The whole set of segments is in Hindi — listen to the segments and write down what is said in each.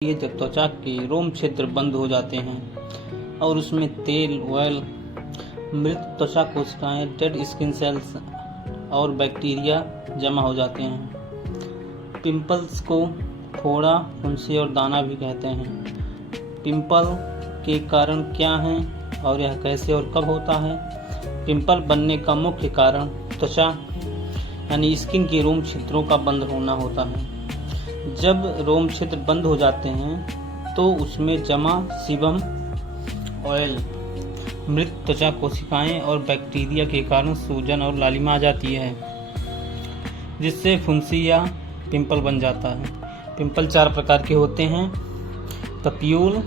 ये जब त्वचा के रोम क्षेत्र बंद हो जाते हैं और उसमें तेल, ऑयल, मृत त्वचा कोशिकाएं, डेड स्किन सेल्स और बैक्टीरिया जमा हो जाते हैं। पिंपल्स को फोड़ा, फुंसी और दाना भी कहते हैं। पिंपल के कारण क्या हैं और यह कैसे और कब होता है? पिंपल बनने का मुख्य कारण त्वचा यानी स्किन के रोम क्षेत्रों का बंद होना होता है। जब रोम क्षेत्र बंद हो जाते हैं तो उसमें जमा सीबम, ऑयल, मृत त्वचा कोशिकाएं और बैक्टीरिया के कारण सूजन और लालिमा आ जाती है, जिससे फुंसी या पिंपल बन जाता है। पिंपल 4 प्रकार के होते हैं: पप्यूल,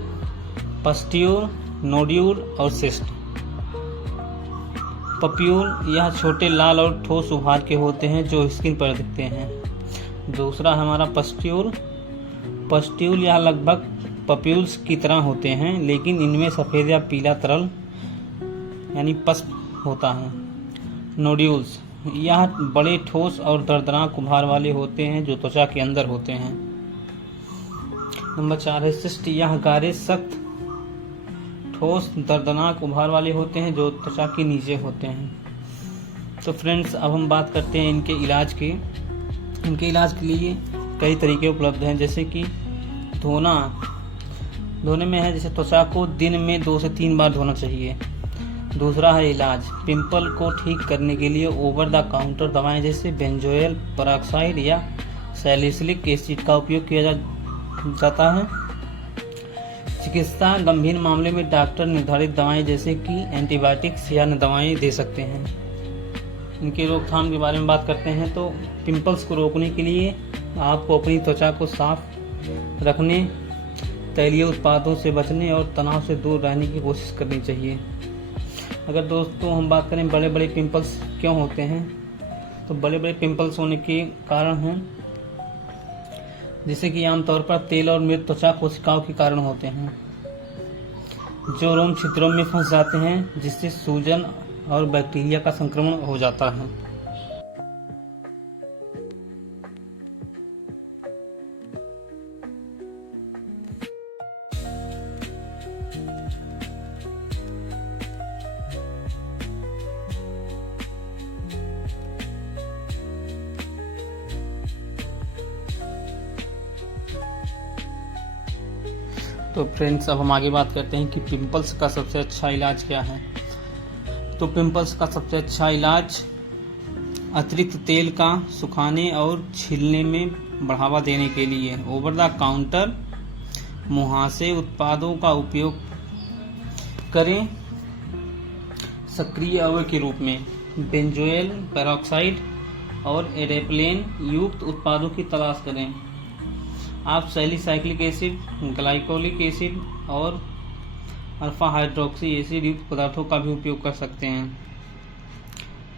पस्ट्यूल, नोड्यूल और सिस्ट। पप्यूल यह छोटे लाल और ठोस उभार के होते हैं जो स्किन पर दिखते हैं। दूसरा हमारा पस्ट्यूल। पस्ट्यूल यह लगभग पप्यूल्स की तरह होते हैं, लेकिन इनमें सफ़ेद या पीला तरल यानी पस होता है। नोड्यूल्स यह बड़े ठोस और दर्दनाक उभार वाले होते हैं जो त्वचा के अंदर होते हैं। नंबर 4 है सिस्ट। यह गाढ़े, सख्त, ठोस, दर्दनाक उभार वाले होते हैं जो त्वचा के नीचे होते हैं। तो फ्रेंड्स, अब हम बात करते हैं इनके इलाज की। इनके इलाज के लिए कई तरीके उपलब्ध हैं, जैसे कि धोने में है, जैसे त्वचा को दिन में 2 से 3 बार धोना चाहिए। दूसरा है इलाज। पिंपल को ठीक करने के लिए ओवर द काउंटर दवाएं जैसे बेंजोइल पेरोक्साइड या सैलिसिलिक एसिड का उपयोग किया जाता है। चिकित्सा गंभीर मामले में डॉक्टर निर्धारित दवाएं जैसे कि एंटीबायोटिक्स या दवाएं दे सकते हैं। इनके रोकथाम के बारे में बात करते हैं तो पिंपल्स को रोकने के लिए आपको अपनी त्वचा को साफ रखने, तैलीय उत्पादों से बचने और तनाव से दूर रहने की कोशिश करनी चाहिए। अगर दोस्तों हम बात करें बड़े बड़े पिंपल्स क्यों होते हैं, तो बड़े बड़े पिंपल्स होने के कारण हैं जैसे कि आमतौर पर तेल और मृत त्वचा कोशिकाओं के कारण होते हैं जो रोम छिद्रों में फंस जाते हैं, जिससे सूजन और बैक्टीरिया का संक्रमण हो जाता है। तो फ्रेंड्स, अब हम आगे बात करते हैं कि पिंपल्स का सबसे अच्छा इलाज क्या है। तो पिंपल्स का सबसे अच्छा इलाज अतिरिक्त तेल का सुखाने और छीलने में बढ़ावा देने के लिए ओवर द काउंटर मुहासे उत्पादों का उपयोग करें। सक्रिय अवयव के रूप में बेंजोइल पेरोक्साइड और एडेप्लेन युक्त उत्पादों की तलाश करें। आप सैलिसाइक्लिक एसिड, ग्लाइकोलिक एसिड और अल्फा हाइड्रोक्सी एसिड युक्त पदार्थों का भी उपयोग कर सकते हैं।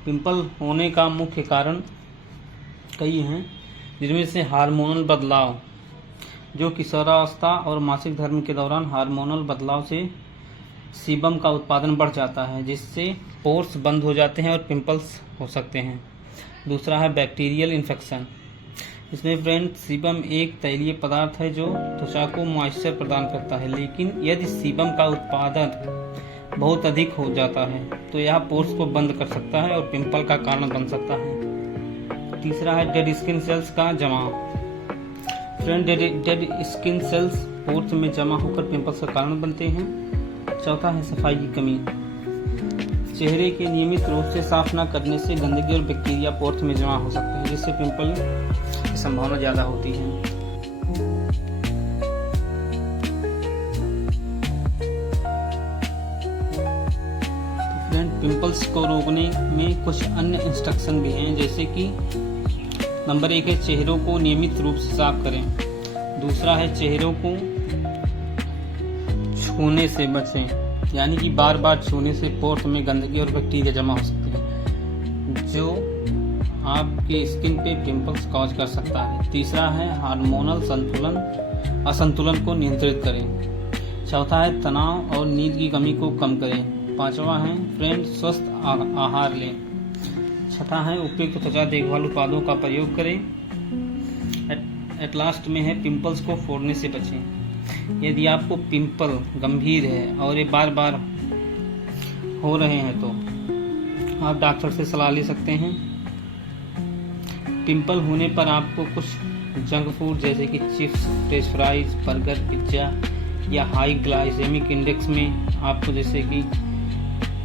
पिंपल होने का मुख्य कारण कई हैं, जिनमें से हार्मोनल बदलाव, जो किशोरावस्था और मासिक धर्म के दौरान हार्मोनल बदलाव से सीबम का उत्पादन बढ़ जाता है, जिससे पोर्स बंद हो जाते हैं और पिंपल्स हो सकते हैं। दूसरा है बैक्टीरियल इन्फेक्शन। इसमें फ्रेंड सीबम एक तैलीय पदार्थ है जो त्वचा को मॉइस्चर प्रदान करता है, लेकिन यदि सीबम का उत्पादन बहुत अधिक हो जाता है तो यह पोर्स को बंद कर सकता है और पिंपल का कारण बन सकता है। तीसरा है डेड स्किन सेल्स का जमाव। Friend, dead skin cells pores में जमा होकर पिंपल्स का कारण बनते हैं। चौथा है सफाई की कमी। चेहरे के नियमित रूप से साफ न करने से गंदगी और बैक्टीरिया पोर्स में जमा हो सकते हैं, जिससे पिंपल की संभावना ज़्यादा होती है। फ्रेंड, पिंपल्स को रोकने में कुछ अन्य इंस्ट्रक्शन भी हैं, जैसे कि नंबर 1 है चेहरों को नियमित रूप से साफ करें। दूसरा है चेहरों को छूने से बचें, यानी कि बार बार छूने से पोर्स में गंदगी और बैक्टीरिया जमा हो सकते हैं, जो आपके स्किन पे पिंपल्स कॉज कर सकता है। तीसरा है हार्मोनल असंतुलन को नियंत्रित करें। चौथा है तनाव और नींद की कमी को कम करें। पांचवा है फ्रेंड स्वस्थ आहार लें। छठा है उपयुक्त त्वचा देखभाल उत्पादों का प्रयोग करें। एट लास्ट में है पिंपल्स को फोड़ने से बचें। यदि आपको पिंपल गंभीर है और ये बार बार हो रहे हैं तो आप डॉक्टर से सलाह ले सकते हैं। पिंपल होने पर आपको कुछ जंक फूड जैसे कि chips, French fries, burger, pizza या हाई ग्लाइसेमिक इंडेक्स में आपको जैसे कि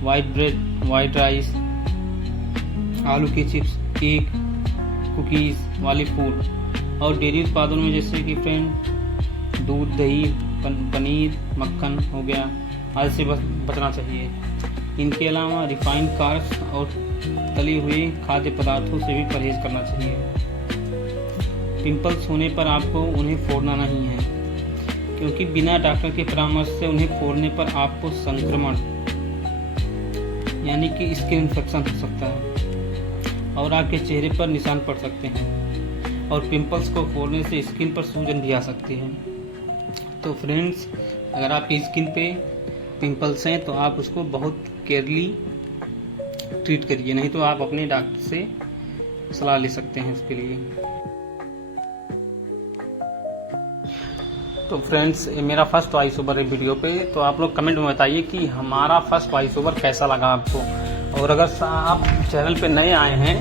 वाइट ब्रेड, वाइट राइस, आलू के चिप्स, केक, कुकीज़ वाली फूड और डेयरी उत्पादों में जैसे कि फ्रेंड दूध, दही, पनीर, मक्खन हो गया आदि से बचना चाहिए। इनके अलावा रिफाइंड कार्ब्स और तली हुए खाद्य पदार्थों से भी परहेज करना चाहिए। पिंपल्स होने पर आपको उन्हें फोड़ना नहीं है, क्योंकि बिना डॉक्टर के परामर्श से उन्हें फोड़ने पर आपको संक्रमण यानी कि स्किन इन्फेक्शन हो सकता है और आपके चेहरे पर निशान पड़ सकते हैं और पिंपल्स को फोड़ने से स्किन पर सूजन भी आ सकती है। तो फ्रेंड्स, अगर आपकी स्किन पे पिंपल्स हैं तो आप उसको बहुत केयरली ट्रीट करिए, नहीं तो आप अपने डॉक्टर से सलाह ले सकते हैं उसके लिए। तो फ्रेंड्स, ये मेरा फर्स्ट वॉइस ओवर है वीडियो पे, तो आप लोग कमेंट में बताइए कि हमारा फर्स्ट वॉइस ओवर कैसा लगा आपको। और अगर आप चैनल पे नए आए हैं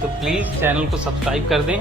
तो प्लीज़ चैनल को सब्सक्राइब कर दें